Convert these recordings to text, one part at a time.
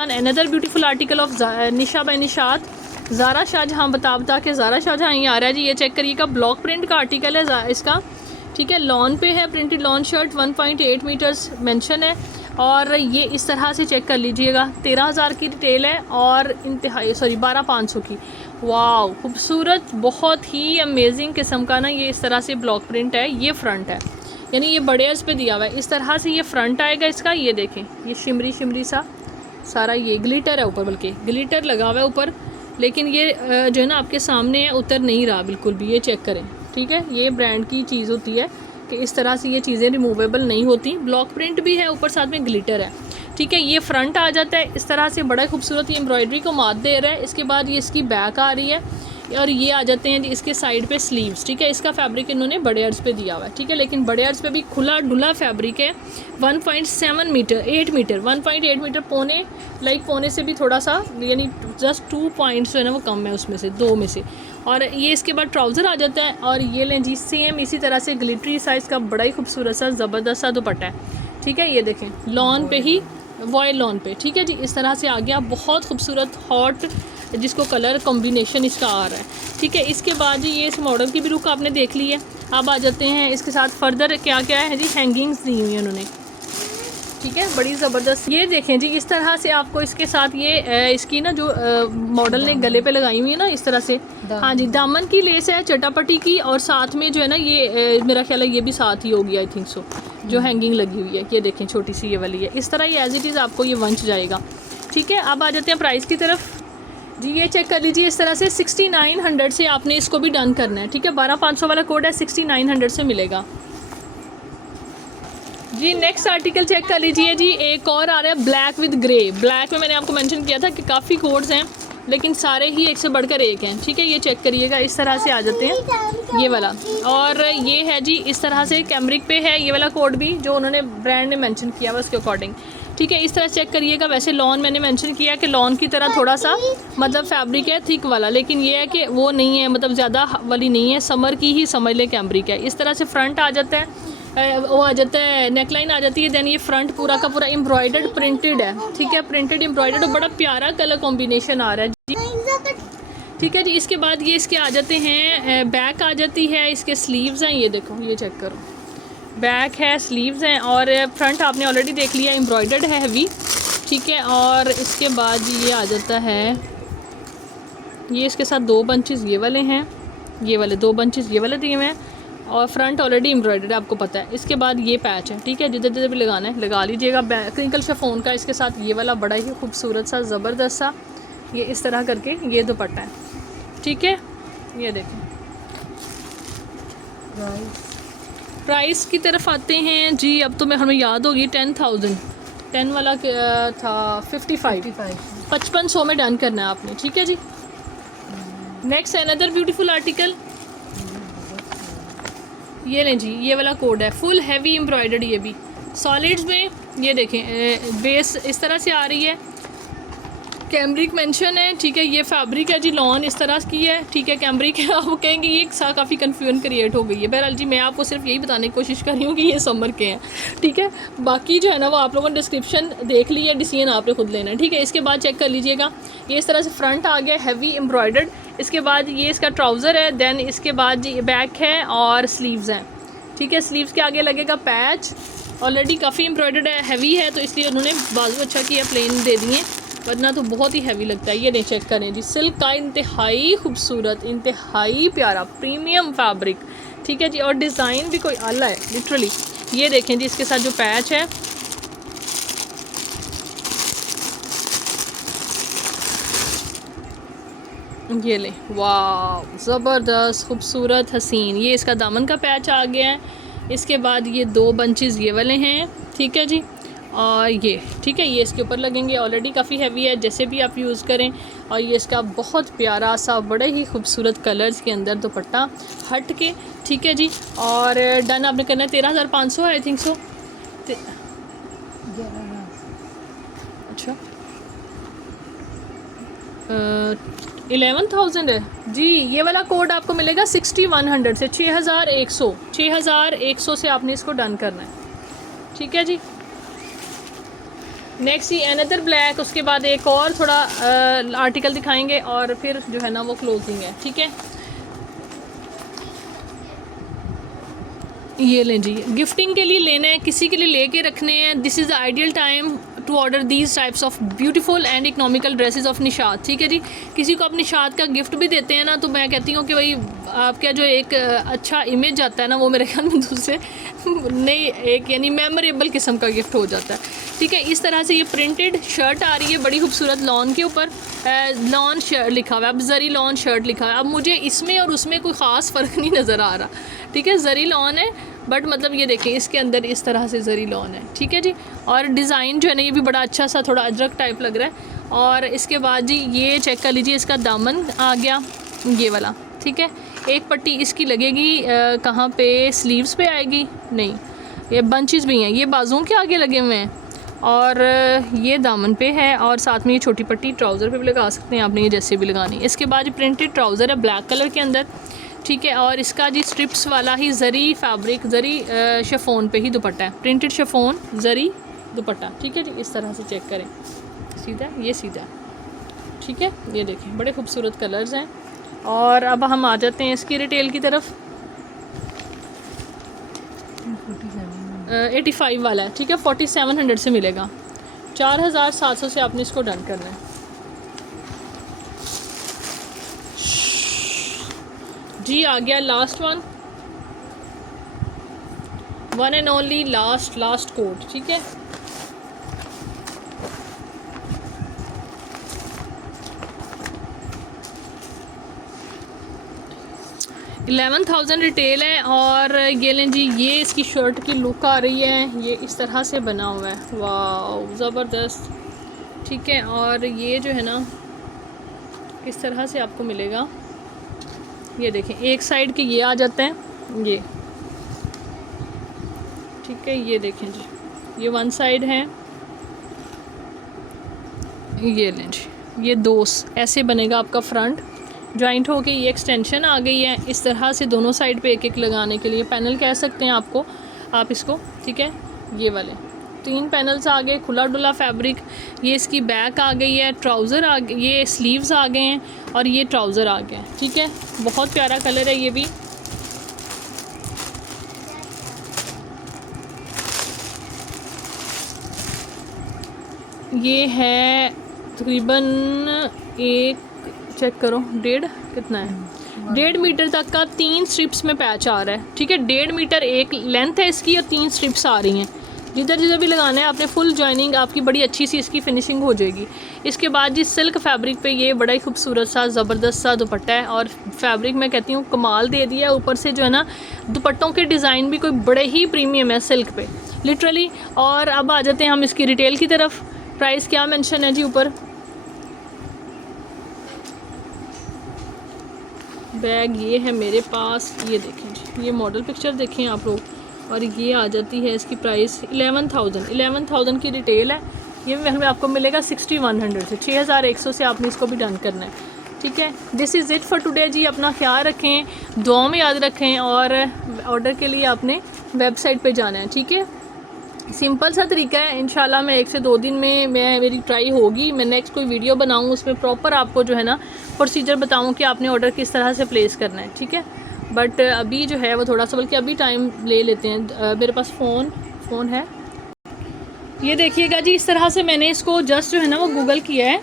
Another beautiful article of Nisha by Nishat Zara Shahjahan बता के ज़ारा शाहजहाँ ये आ रहा है जी। ये चेक करिएगा, ब्लॉक प्रिंट का आर्टिकल है इसका, ठीक है। लॉन पे है, printed lawn shirt, 1.8 meters mention है। और ये इस तरह से चेक कर लीजिएगा, 13,000 की रिटेल है और इंतहाई 12,500 की। वाह खूबसूरत, बहुत ही अमेजिंग किस्म का ना ये इस तरह से ब्लॉक प्रिंट है। ये फ्रंट है, यानी ये बड़े अर्ज पे दिया हुआ है, इस तरह से ये फ्रंट आएगा इसका। ये देखें, ये शिमरी शिमरी सा सारा ये ग्लिटर है ऊपर, बल्कि ग्लिटर लगा हुआ है ऊपर, लेकिन ये जो है ना आपके सामने है, उतर नहीं रहा बिल्कुल भी। ये चेक करें, ठीक है। ये ब्रांड की चीज़ होती है कि इस तरह से ये चीज़ें रिमूवेबल नहीं होती। ब्लॉक प्रिंट भी है, ऊपर साथ में ग्लिटर है, ठीक है। ये फ्रंट आ जाता है इस तरह से, बड़ा खूबसूरत ये एम्ब्रॉयडरी को मात दे रहा है। इसके बाद ये इसकी बैक आ रही है और ये आ जाते हैं इसके साइड पे स्लीव्स, ठीक है। इसका फैब्रिक इन्होंने बड़े अर्ज पे दिया हुआ है, ठीक है, लेकिन बड़े अर्ज पे भी खुला डुला फैब्रिक है। 1.7 मीटर 8 मीटर 1.8 मीटर पौने से भी थोड़ा सा, यानी जस्ट 2 पॉइंट्स जो है ना वो कम है उसमें से, 2 में से। और ये इसके बाद ट्राउज़र आ जाता है और ये लें जी सेम इसी तरह से ग्लिटरी साइज़ का बड़ा ही खूबसूरत सा ज़बरदस्त सा दुपट्टा है, ठीक है। ये देखें लॉन पे ही, वॉयल लॉन पे, ठीक है जी। इस तरह से आ गया, बहुत खूबसूरत हॉट जिसको कलर कॉम्बिनेशन इसका आ रहा है, ठीक है। इसके बाद जी ये इस मॉडल की भी रुख आपने देख ली है। अब आ जाते हैं इसके साथ फर्दर क्या क्या है जी, हैंगिंग्स दी हुई हैं उन्होंने, ठीक है, बड़ी ज़बरदस्त। ये देखें जी इस तरह से आपको इसके साथ ये इसकी ना जो मॉडल ने गले पे लगाई हुई है ना इस तरह से, हाँ जी, दामन की लेस है चटापटी की, और साथ में जो है ना ये मेरा ख्याल है ये भी साथ ही होगी, आई थिंक सो, जो हैंगिंग लगी हुई है। ये देखें छोटी सी ये वाली है, इस तरह ये एज इट इज़ आपको ये वंच जाएगा, ठीक है। अब आ जाते हैं प्राइस की तरफ जी। ये चेक कर लीजिए इस तरह से 6900 से आपने इसको भी डन करना है, ठीक है। 12,500 वाला कोड है, 6900 से मिलेगा जी। नेक्स्ट आर्टिकल चेक कर लीजिए जी, एक और आ रहा है ब्लैक विद ग्रे। ब्लैक में मैंने आपको मेंशन किया था कि काफ़ी कोड्स हैं, लेकिन सारे ही एक से बढ़कर एक हैं, ठीक है। ये चेक करिएगा, इस तरह से आ जाते हैं ये वाला, और ये है जी इस तरह से कैमरिक पे है ये वाला कोड भी, जो उन्होंने ब्रांड ने मेंशन किया हुआ उसके अकॉर्डिंग, ठीक है। इस तरह चेक करिएगा। वैसे लॉन मैंने मेंशन किया कि लॉन की तरह थोड़ा सा मतलब फैब्रिक है थिक वाला, लेकिन ये है कि वो नहीं है, मतलब ज़्यादा वाली नहीं है, समर की ही समझ ले कैमरिक है। इस तरह से फ्रंट आ जाता है, वो आ जाता है, नेकलाइन आ जाती है, देन ये फ्रंट पूरा का पूरा एम्ब्रॉयडर्ड प्रिंटेड है, ठीक है, प्रिंटेड एम्ब्रॉयडर्ड, और बड़ा प्यारा कलर कॉम्बिनेशन आ रहा है जी, ठीक है जी। इसके बाद ये इसके आ जाते हैं, बैक आ जाती है, इसके स्लीव्स हैं, ये देखो, ये चेक करो, बैक है, स्लीव्स हैं, और फ्रंट आपने ऑलरेडी देख लिया एम्ब्रॉयडर्ड है हैवी, ठीक है। और इसके बाद ये आ जाता है, ये इसके साथ 2 बंचेस ये वाले हैं, ये वाले 2 बंचेस ये वाले दिए हुए हैं, और फ्रंट ऑलरेडी एम्ब्रॉयडर्ड है, आपको पता है। इसके बाद ये पैच है, ठीक है, जिधर जिधर भी लगाना है लगा लीजिएगा। क्रिंकल शिफॉन का इसके साथ ये वाला बड़ा ही खूबसूरत सा ज़बरदस्त सा ये इस तरह करके ये दुपट्टा है, ठीक है। ये देखें, प्राइस की तरफ आते हैं जी। अब तो मैं हमें याद होगी 10,000, 10 वाला था 5500 में डन करना है आपने, ठीक है जी। नेक्स्ट अनदर ब्यूटीफुल आर्टिकल, ये लें जी, ये वाला कोड है, फुल हैवी एम्ब्रॉयडर्ड, ये भी सॉलिड्स में। ये देखें बेस इस तरह से आ रही है, कैमरिक मेंशन है, ठीक है। ये फैब्रिक है जी, लॉन इस तरह की है, ठीक है, कैमरिक है। आप कहेंगे ये काफ़ी कन्फ्यूजन क्रिएट हो गई है। बहरहाल जी मैं आपको सिर्फ यही बताने की कोशिश कर रही हूँ कि ये समर के हैं, ठीक है। बाकी जो है ना वो आप लोगों ने डिस्क्रिप्शन देख ली है, डिसीजन आपने खुद लेना है, ठीक है। इसके बाद चेक कर लीजिएगा, ये इस तरह से फ्रंट आ गया हैवी एम्ब्रॉयडर्ड। इसके बाद ये इसका ट्राउज़र है, देन इसके बाद ये बैक है और स्लीव्स हैं, ठीक है। स्लीव्स के आगे लगेगा पैच, ऑलरेडी काफ़ी एम्ब्रॉयडर्ड है, हैवी है, तो इसलिए उन्होंने बाजू अच्छा किया, प्लेन दे दिए, वरना तो बहुत ही हैवी लगता है। ये नहीं चेक करें जी, सिल्क का इंतहाई खूबसूरत, इंतहाई प्यारा प्रीमियम फैब्रिक, ठीक है जी, और डिज़ाइन भी कोई आला है लिटरली। ये देखें जी, इसके साथ जो पैच है, ये ले, वाह ज़बरदस्त खूबसूरत हसीन। ये इसका दामन का पैच आ गया है। इसके बाद ये 2 बंचेस ये वाले हैं, ठीक है जी, और ये ठीक है, ये इसके ऊपर लगेंगे, ऑलरेडी काफ़ी हैवी है, जैसे भी आप यूज़ करें। और ये इसका बहुत प्यारा सा बड़े ही खूबसूरत कलर्स के अंदर दुपट्टा हट के, ठीक है जी। और डन आपने करना है 13,500 आई थिंक सो, अच्छा 11,000 है जी। ये वाला कोड आपको मिलेगा 6100 से, 6100 से आपने इसको डन करना है, ठीक है जी। नेक्स्ट ही अनदर ब्लैक, उसके बाद एक और थोड़ा आर्टिकल दिखाएंगे और फिर जो है ना वो क्लोजिंग है, ठीक है। ये लें जी, गिफ्टिंग के लिए लेना है, किसी के लिए लेके रखने हैं, this is the ideal time to order these types of beautiful and economical dresses of Nishat, ठीक है जी। किसी को आप निशात का गिफ्ट भी देते हैं ना, तो मैं कहती हूँ कि भाई आपका जो एक अच्छा इमेज आता है ना, वो मेरे ख्याल में दूसरे नहीं एक यानी मेमोरेबल किस्म का गिफ्ट हो जाता है, ठीक है। इस तरह से ये प्रिंटेड शर्ट आ रही है बड़ी खूबसूरत, लॉन के ऊपर लॉन शर्ट लिखा हुआ है, अब जरी लॉन शर्ट लिखा हुआ है। अब मुझे इसमें और उसमें कोई ख़ास फ़र्क नहीं नज़र आ रहा, ठीक है। जरी लॉन है बट मतलब ये देखें इसके अंदर इस तरह से जरी लॉन है, ठीक है जी। और डिज़ाइन जो है ना ये भी बड़ा अच्छा सा थोड़ा अजरक टाइप लग रहा है। और इसके बाद जी ये चेक कर लीजिए, इसका दामन आ गया ये वाला, ठीक है। एक पट्टी इसकी लगेगी कहाँ पे, स्लीव्स पे आएगी, नहीं ये बंचेस भी हैं, ये बाजुओं के आगे लगे हुए हैं और ये दामन पे है और साथ में ये छोटी पट्टी ट्राउज़र पे भी लगा सकते हैं आपने, ये जैसे भी लगानी। इसके बाद प्रिंटेड ट्राउज़र है ब्लैक कलर के अंदर, ठीक है। और इसका जी स्ट्रिप्स वाला ही जरी फैब्रिक, जरी शिफॉन पे ही दुपट्टा है, प्रिंटेड शिफॉन जरी दुपट्टा, ठीक है जी। इस तरह से चेक करें, सीधा ये सीधा, ठीक है। ये देखें बड़े खूबसूरत कलर्स हैं। और अब हम आ जाते हैं इसकी रिटेल की तरफ। 85 वाला है, ठीक है, 4700 से मिलेगा, 4700 से आपने इसको डन करना है जी। आ गया last one and only last code, ठीक है। 11,000 रिटेल है। और ये लें जी, ये इसकी शर्ट की लुक आ रही है, ये इस तरह से बना हुआ है, वाह ज़बरदस्त, ठीक है। और ये जो है ना इस तरह से आपको मिलेगा, ये देखें एक साइड के ये आ जाते हैं ये, ठीक है। ये देखें जी, ये वन साइड है, ये लें जी, ये दो ऐसे बनेगा आपका फ्रंट जॉइंट होके, ये एक्सटेंशन आ गई है इस तरह से दोनों साइड पे एक एक लगाने के लिए, पैनल कह सकते हैं आपको आप इसको, ठीक है। ये वाले 3 पैनल्स आ गए, खुला डुला फैब्रिक। ये इसकी बैक आ गई है, ट्राउज़र आ गए, ये स्लीव्स आ गए हैं और ये ट्राउज़र आ गए, ठीक है। बहुत प्यारा कलर है ये भी। ये है तकरीबन एक चेक करो, 1.5 कितना है, 1.5 मीटर तक का 3 स्ट्रिप्स में पैच आ रहा है, ठीक है। 1.5 मीटर एक लेंथ है इसकी और 3 स्ट्रिप्स आ रही हैं, जिधर जिधर भी लगाना है आपने फुल जॉइनिंग, आपकी बड़ी अच्छी सी इसकी फिनिशिंग हो जाएगी। इसके बाद जी सिल्क फैब्रिक पे ये बड़ा ही खूबसूरत सा ज़बरदस्त सा दुपट्टा है और फैब्रिक मैं कहती हूँ कमाल दे दिया है। ऊपर से जो है ना दुपट्टों के डिज़ाइन भी कोई बड़े ही प्रीमियम है सिल्क पे लिटरली। और अब आ जाते हैं हम इसकी रिटेल की तरफ। प्राइस क्या मेंशन है जी ऊपर, बैग ये है मेरे पास, ये देखें जी, ये मॉडल पिक्चर देखें आप लोग, और ये आ जाती है इसकी प्राइस 11,000 की रिटेल है। ये में आपको मिलेगा 6100 से, 6100 से आपने इसको भी डन करना है, ठीक है। This is it for today जी। अपना ख्याल रखें, दुआ में याद रखें और ऑर्डर के लिए आपने वेबसाइट पे जाना है, ठीक है। सिंपल सा तरीका है, इंशाल्लाह मैं 1 से 2 दिन में मेरी ट्राई होगी, मैं नेक्स्ट कोई वीडियो बनाऊँ उसमें प्रॉपर आपको जो है ना प्रोसीजर बताऊँ कि आपने ऑर्डर किस तरह से प्लेस करना है, ठीक है। बट अभी जो है वो थोड़ा सा, बल्कि अभी टाइम ले लेते हैं। मेरे पास फ़ोन है, ये देखिएगा जी, इस तरह से मैंने इसको जस्ट जो है ना वो गूगल किया है।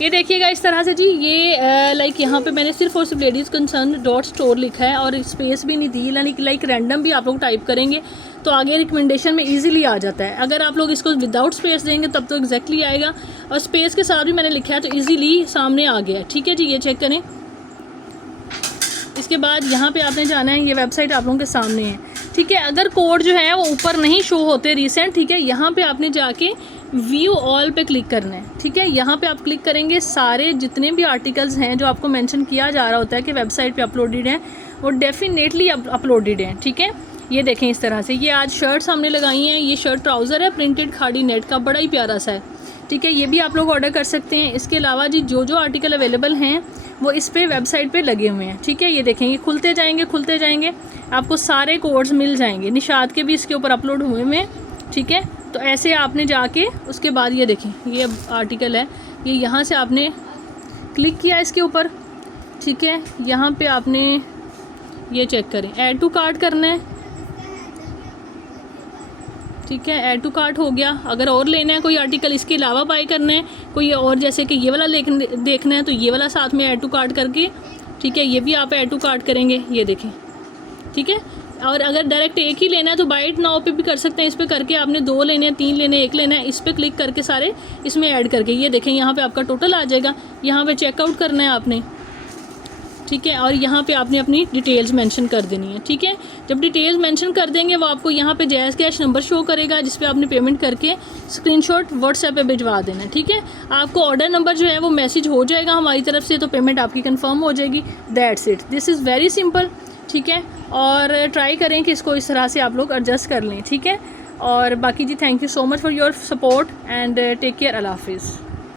ये देखिएगा इस तरह से जी, ये लाइक यहाँ पे मैंने सिर्फ और सिर्फ लेडीज़ कंसर्न डॉट स्टोर लिखा है और स्पेस भी नहीं दी, लाइक रैंडम भी आप लोग टाइप करेंगे तो आगे रिकमेंडेशन में इजीली आ जाता है। अगर आप लोग इसको विदाउट स्पेस देंगे तब तो एग्जैक्टली आएगा, और स्पेस के साथ भी मैंने लिखा है तो इजीली सामने आ गया, ठीक है जी। ये चेक करें। इसके बाद यहाँ पे आपने जाना है, ये वेबसाइट आप लोगों के सामने है, ठीक है। अगर कोड जो है वो ऊपर नहीं शो होते रिसेंट, ठीक है, यहाँ पे आपने जाके व्यू ऑल पे क्लिक करना है, ठीक है। यहाँ पे आप क्लिक करेंगे, सारे जितने भी आर्टिकल्स हैं जो आपको मेंशन किया जा रहा होता है कि वेबसाइट पे अपलोडेड हैं, वो डेफिनेटली अपलोडेड हैं, ठीक है। ये देखें इस तरह से, ये आज शर्ट हमने लगाई हैं, ये शर्ट ट्राउज़र है प्रिंटेड खाड़ी नेट का, बड़ा ही प्यारा सा है, ठीक है। ये भी आप लोग ऑर्डर कर सकते हैं। इसके अलावा जी जो आर्टिकल अवेलेबल हैं वो इस पे वेबसाइट पे लगे हुए हैं, ठीक है। ये देखें, ये खुलते जाएंगे आपको सारे कोड्स मिल जाएंगे, निशात के भी इसके ऊपर अपलोड हुए हैं, ठीक है। तो ऐसे आपने जाके उसके बाद ये देखें, ये आर्टिकल है, ये यहाँ से आपने क्लिक किया इसके ऊपर, ठीक है। यहाँ पे आपने ये चेक करें, ऐड टू कार्ट करना है, ठीक है। ऐड टू कार्ट हो गया। अगर और लेना है कोई आर्टिकल इसके अलावा बाय करना है कोई और, जैसे कि ये वाला देखना है तो ये वाला साथ में ऐड टू कार्ट करके, ठीक है, ये भी आप ऐड टू कार्ट करेंगे, ये देखें, ठीक है। और अगर डायरेक्ट एक ही लेना है तो बाय इट नाउ पे भी कर सकते हैं। इस पर करके आपने 2 लेने हैं, 3 लेने हैं, 1 लेना है, इस पर क्लिक करके सारे इसमें ऐड करके, ये देखें यहाँ पे आपका टोटल आ जाएगा। यहाँ पे चेकआउट करना है आपने, ठीक है। और यहाँ पे आपने अपनी डिटेल्स मेंशन कर देनी है, ठीक है। जब डिटेल्स मेंशन कर देंगे वो आपको यहाँ पे जैज़ कैश नंबर शो करेगा, जिस पे आपने पेमेंट करके स्क्रीनशॉट व्हाट्सएप पे भिजवा देना है, ठीक है। आपको ऑर्डर नंबर जो है वो मैसेज हो जाएगा हमारी तरफ से, तो पेमेंट आपकी कंफर्म हो जाएगी। That's it, this is very simple, ठीक है। और ट्राई करें कि इसको इस तरह से आप लोग एडजस्ट कर लें, ठीक है। और बाकी जी thank you so much for your support and take care, अल्लाह हाफिज़।